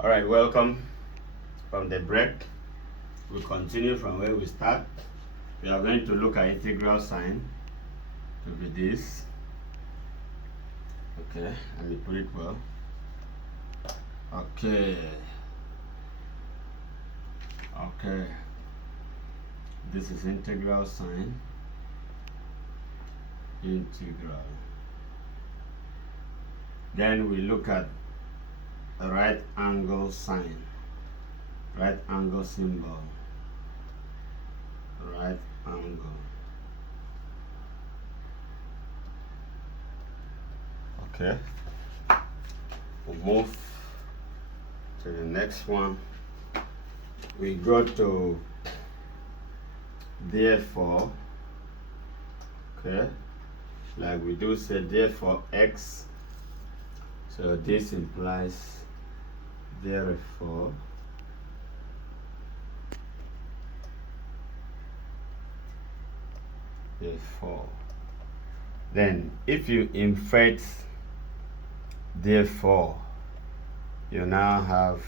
All right, welcome from the break. We continue from where we start. We are going to look at integral sign to be this. Okay, let me put it well. Okay. This is integral sign. Integral. Then we look at a right angle sign. Right angle symbol. Right angle. Okay. We'll move to the next one. We go to therefore. Okay. Like we do say therefore x. So this implies therefore. Therefore. Then if you invert therefore, you now have,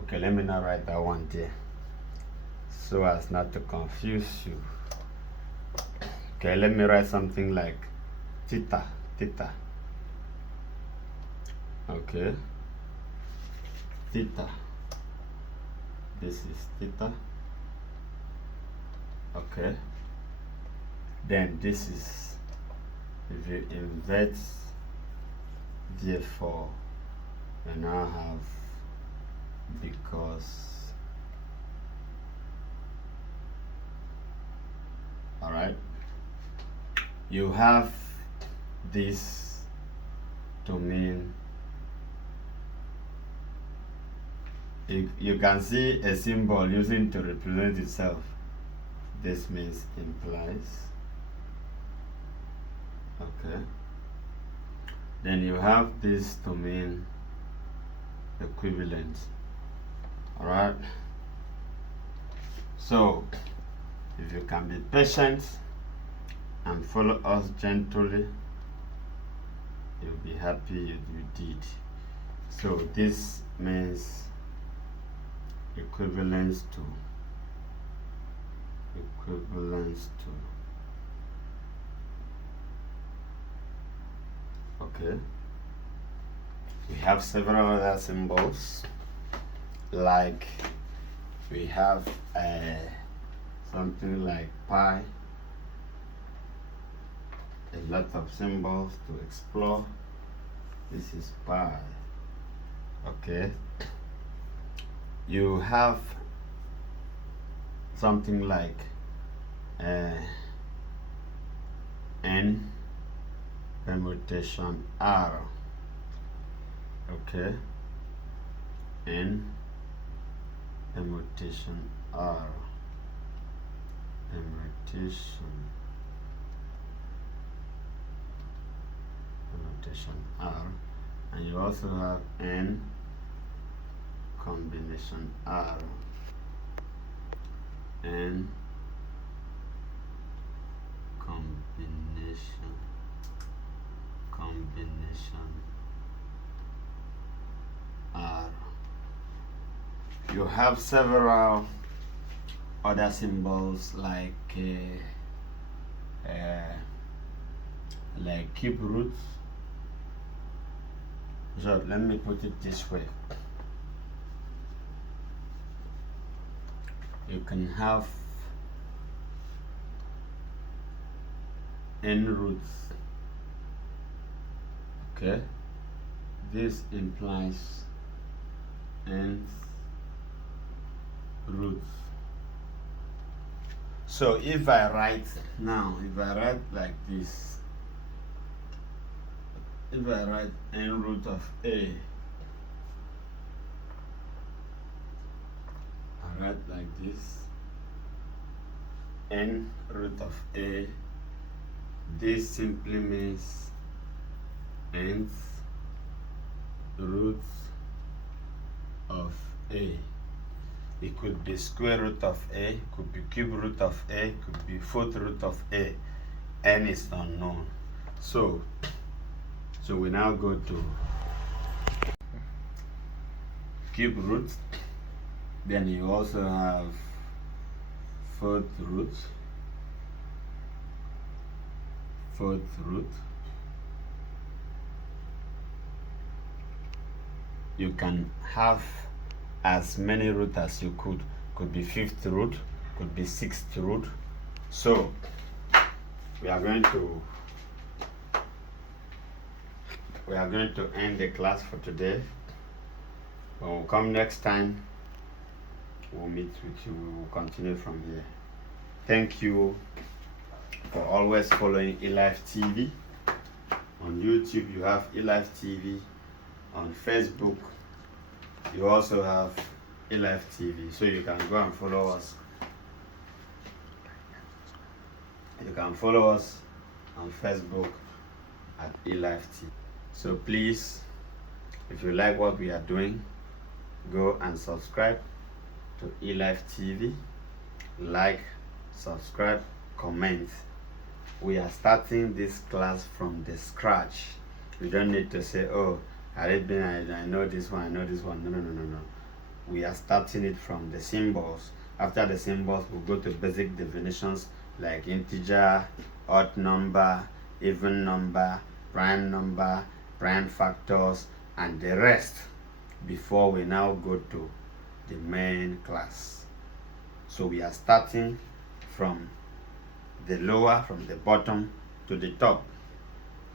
okay, let me not write that one there so as not to confuse you. Okay, let me write something like theta. Okay, theta. This is theta. Okay, then this is, if you invert therefore, you now have because. All right, you have this to mean, you can see a symbol using to represent itself. This means implies. Okay, then you have this to mean equivalent. All right, so if you can be patient and follow us gently, you'll be happy you did. So this means equivalence to. Okay, we have several other symbols, like we have something like pi. A lot of symbols to explore. This is pi. Okay, you have something like n permutation r. Okay, n permutation r. Permutation r, and you also have n combination r. N combination r. You have several other symbols like cube roots. So let me put it this way. You can have n roots. Okay, this implies n roots. So if I write like this, if I write n root of a, I write like this, n root of a, this simply means nth root of a. It could be square root of a, could be cube root of a, could be fourth root of a. N is unknown. So we now go to cube root. Then you also have fourth root, you can have as many root as you could be fifth root, could be sixth root. So we are going to end the class for today. When we come next time, we'll meet with you. We will continue from here. Thank you for always following eLife TV. On YouTube, you have eLife TV. On Facebook, you also have eLife TV. So you can go and follow us. You can follow us on Facebook at eLife TV. So please, if you like what we are doing, go and subscribe to eLife TV. Like, subscribe, comment. We are starting this class from the scratch. You don't need to say, oh, I know this one, I know this one. No. We are starting it from the symbols. After the symbols, we'll go to basic definitions like integer, odd number, even number, prime factors, and the rest before we now go to the main class. So we are starting from the lower, from the bottom to the top.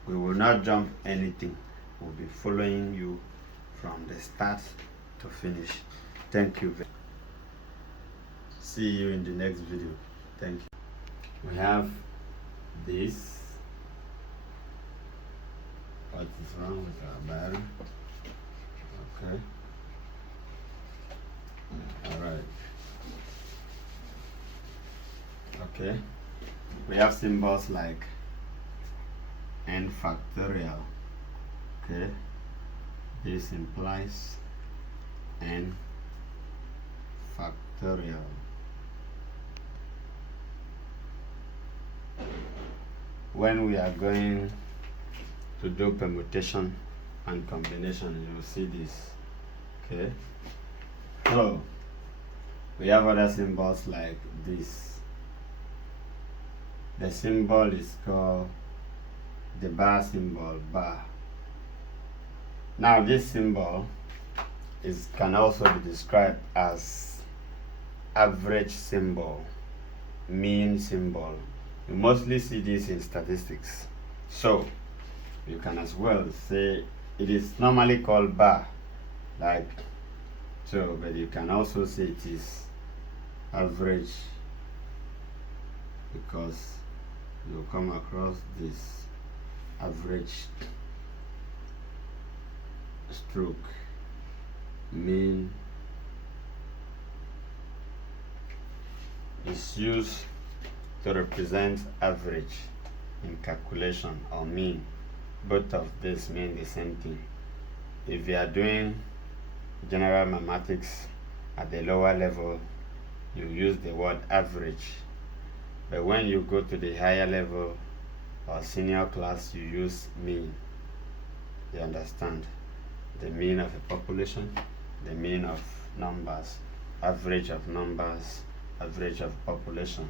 We will not jump anything. We'll be following you from the start to finish. Thank you. See you in the next video. Thank you. We have this. What is wrong with our battery? Okay. Alright. Okay. We have symbols like n factorial. Okay. This implies n factorial. When we are going to do permutation and combination, you will see this. Okay. So we have other symbols like this. The symbol is called the bar symbol, bar. Now this symbol can also be described as average symbol, mean symbol. You mostly see this in statistics. So you can as well say it is normally called bar, like so, but you can also say it is average because you come across this average, stroke, mean. Is used to represent average in calculation or mean. Both of these mean the same thing. If you are doing general mathematics at the lower level, you use the word average. But when you go to the higher level or senior class, you use mean. You understand? The mean of a population, the mean of numbers, average of numbers, average of population.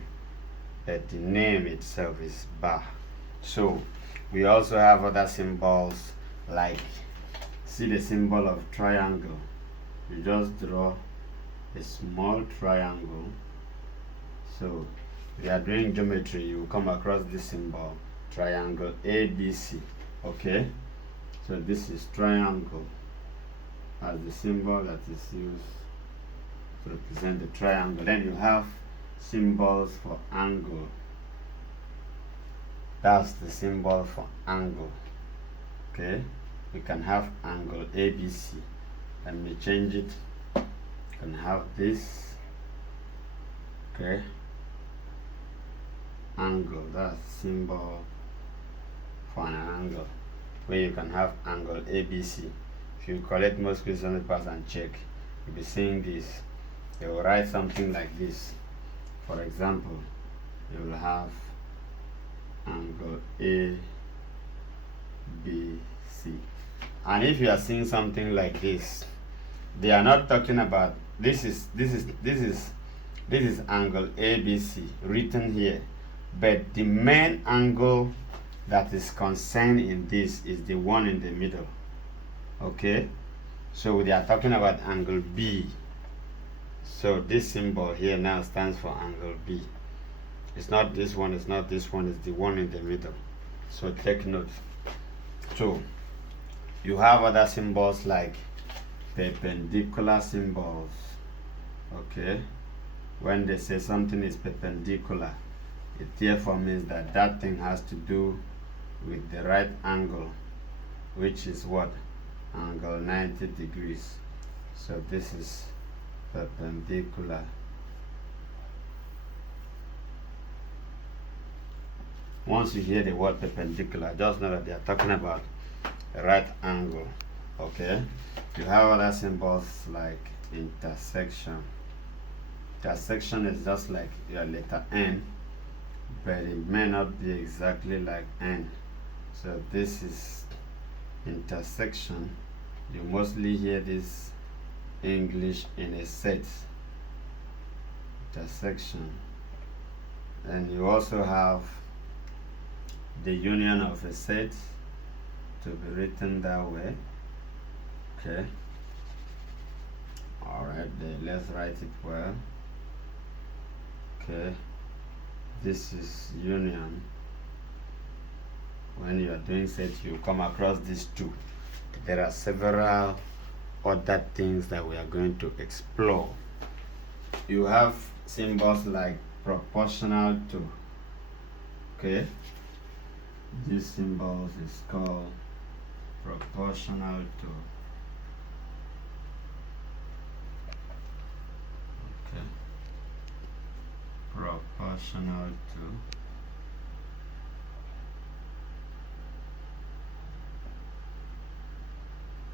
But the name itself is bar. So we also have other symbols like, see the symbol of triangle. You just draw a small triangle. So if you are doing geometry, you will come across this symbol, triangle ABC. Okay, so this is triangle as the symbol that is used to represent the triangle. Then you have symbols for angle. That's the symbol for angle. Okay, we can have angle ABC. Let me change it. You can have this. Okay, angle, that's symbol for an angle, where you can have angle ABC. If you collect most question papers and check, you'll be seeing this. You will write something like this. For example, you will have angle ABC. And if you are seeing something like this, They are not talking about this is angle ABC written here, but the main angle that is concerned in this is the one in the middle. Okay, so they are talking about angle B. So this symbol here now stands for angle B. It's not this one, it's not this one, it's the one in the middle. So take note. So you have other symbols like perpendicular symbols. Okay, when they say something is perpendicular, it therefore means that that thing has to do with the right angle, which is what? Angle 90 degrees. So this is perpendicular. Once you hear the word perpendicular, just know that they are talking about a right angle. Okay, you have other symbols like intersection. Intersection is just like your letter N, but it may not be exactly like N. So this is intersection. You mostly hear this English in a set. Intersection. And you also have the union of a set to be written that way. Okay. Alright, let's write it well. Okay. This is union. When you are doing sets, you come across these two. There are several other things that we are going to explore. You have symbols like proportional to. Okay. This symbol is called proportional to. Okay. Proportional to.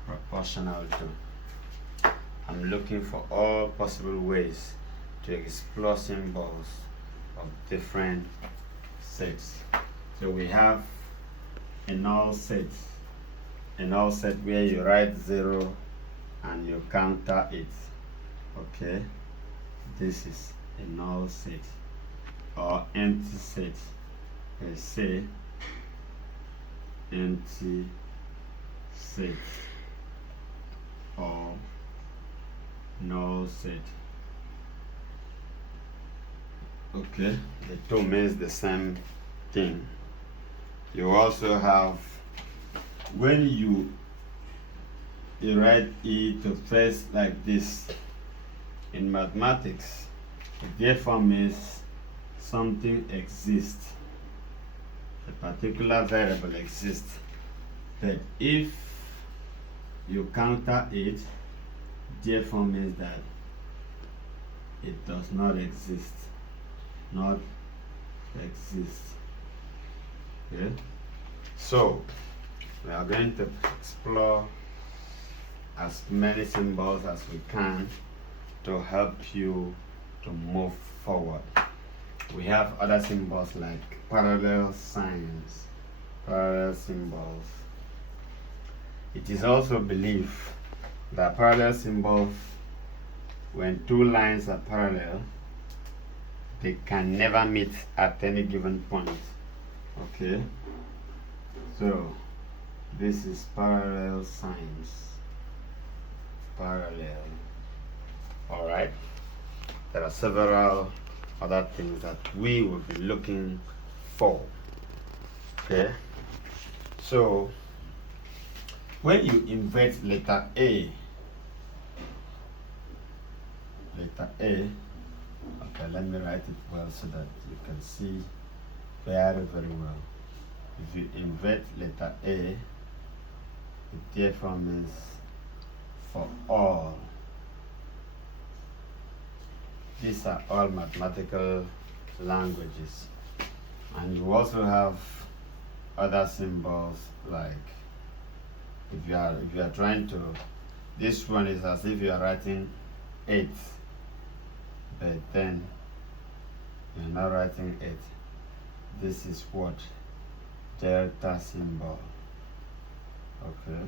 Proportional to. I'm looking for all possible ways to explore symbols of different sets. So we have a null set where you write 0 and you counter it. Okay, this is a null set or empty set. Per se, empty set or null set. Okay, the two means the same thing. You also have, when you write it to face like this in mathematics, it therefore means something exists, a particular variable exists. But if you counter it, therefore means that it does not exist. Not exist. Okay? So we are going to explore as many symbols as we can to help you to move forward. We have other symbols like parallel signs, parallel symbols. It is also believed that parallel symbols, when two lines are parallel, they can never meet at any given point. Okay, so this is parallel signs. Parallel. All right, there are several other things that we will be looking for. Okay, so when you invert letter A, okay, let me write it well so that you can see very, very well. If you invert letter A, it therefore means for all. These are all mathematical languages. And you also have other symbols like if you are trying to, this one is as if you are writing 8, but then you're not writing 8. This is what? Delta symbol. Okay.